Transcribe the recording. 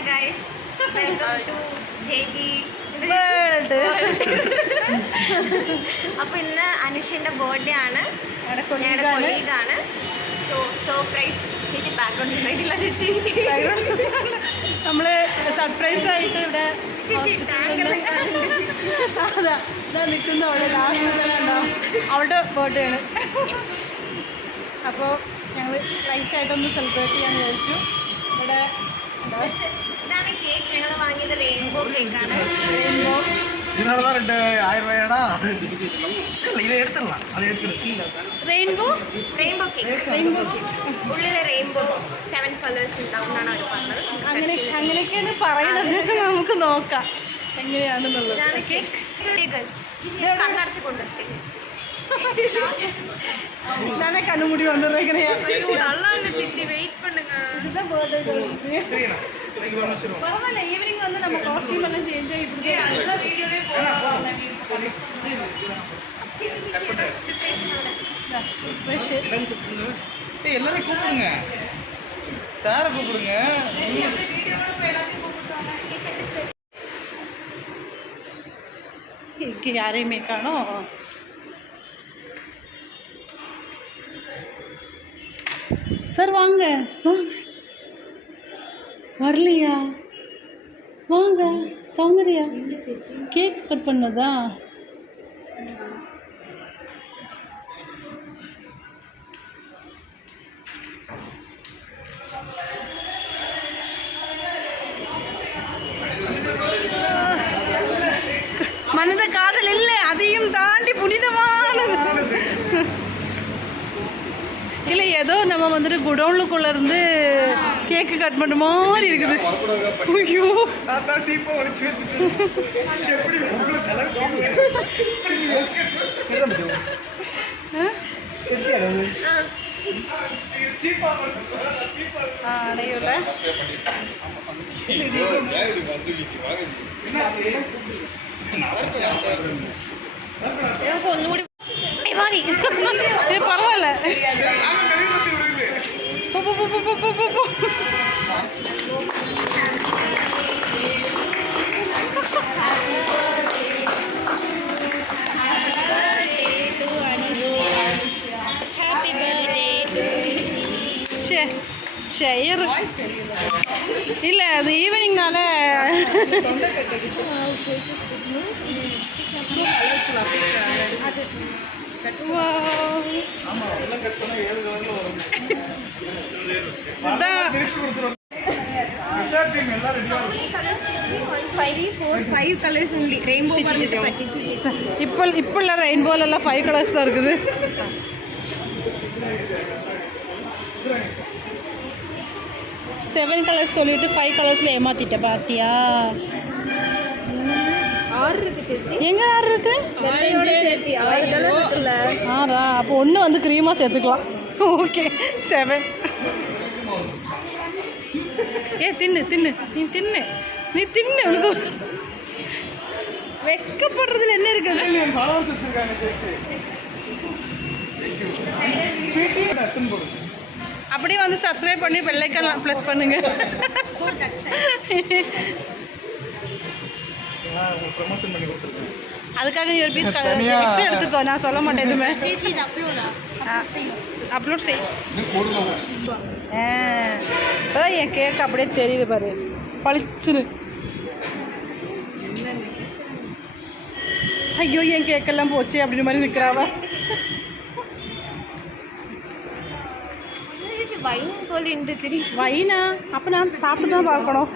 Hi guys, welcome to JB World. അപ്പോൾ ഇന്ന് അനുഷിൻ്റെ birthday ആണ്, ഞങ്ങളുടെ കൊളീഗാണ്. സോ സർപ്രൈസ് ചേച്ചി ബാക്ക്ഗ്രൗണ്ട് ഉണ്ടായിട്ടില്ല ചേച്ചി. നമ്മൾ സർപ്രൈസ് ആയിട്ട് ഇവിടെ ചേച്ചി അതാ ഇതാ നിൽക്കുന്ന അവളെ ലാസ്റ്റ് ഉണ്ടോ അവളുടെ ബർത്ത്ഡേ ആണ്. അപ്പോൾ ഞങ്ങൾ ലൈറ്റായിട്ടൊന്ന് സെലിബ്രേറ്റ് ചെയ്യാൻ വിചാരിച്ചു. ഇവിടെ ഇതാണ് കേക്ക്. ഞങ്ങൾ വാങ്ങിയത് റെയിൻബോ കേക്കാണ്. Rainbow rainbow rainbow cake. Rainbow cake ഉള്ളിലെ റെയിൻബോ 7 കളേഴ്സ് ഉണ്ടാവും എന്നാണ് അവർ പറഞ്ഞത്. അങ്ങനെയൊക്കെയാണ് പറയുന്നത്. നമുക്ക് നോക്കാം എങ്ങനെയാണെന്നുള്ളത്. ഇതാണ് കേക്ക്. കണ്ണടച്ച് കൊണ്ടുവരും. நானே கண்ணுமுடி வந்துடுறேன். சேச்சி வெயிட் பண்ணுங்க. இதுதான் பர்த்டே. பரவாயில்ல, ஈவினிங் வந்து நம்ம காஸ்டியூம் எல்லாம் சேஞ்ச் ஆகி இப்படி அதுதான் வீடியோவே போடலாம். எல்லாரையும் கூப்பிடுங்க, சாரை கூப்பிடுங்க. யாரையுமே காணோம். சார் வாங்க வாங்க. வரலையா? வாங்க சௌந்தர்யா. கேக் கட் பண்ணதா? மனத காதல் இல்லை, அதையும் தாண்டி புனிதமானது. இல்லை, ஏதோ நம்ம வந்துட்டு குடோனுக்குள்ளே இருந்து கேக்கு கட் பண்ணுற மாதிரி இருக்குது. ஐயோ அடையுள்ள எனக்கு ஒன்றுകൂടി பரவாயில்ல. செயறு இல்லை, அது ஈவினிங்னால இப்போ ரெயின்போலெல்லாம் 5 கலர்ஸ் தான் இருக்குது. செவன் கலர்ஸ் சொல்லிட்டு 5 கலர்ஸில் ஏமாத்திட்டேன் பாத்தியா? 6 இருக்கு சேச்சி. எங்க 6 இருக்கு? வெள்ளையோட சேர்த்து 6 கலர் இருக்குல்ல. 6ஆ? அப்போ ஒன்று வந்து க்ரீமாக சேர்த்துக்கலாம். ஓகே 7. தின்னு தின்னு நீ தின்னு நீ தின்னு. உனக்கு வெக்கப்படுறதுல என்ன இருக்குது? அப்படியே வந்து சப்ஸ்கிரைப் பண்ணி பெல் ஐகான் ப்ரெஸ் பண்ணுங்க. அதுக்காக நீ ஒரு பீஸ் எக்ஸ்ட்ரா எடுத்துக்கோ, நான் சொல்ல மாட்டேன் எதுவுமே. அப்லோட் செய். இப்போதான் என் கேக் அப்படியே தெரியுது பாரு, பளிச்சுன்னு. ஐயோ என் கேக்கெல்லாம் போச்சு அப்படின்னு மாதிரி நிற்கிறாவா? வைன் போல இருந்து. வைனா? அப்போ நான் சாப்பிட்டு தான் பார்க்கணும்.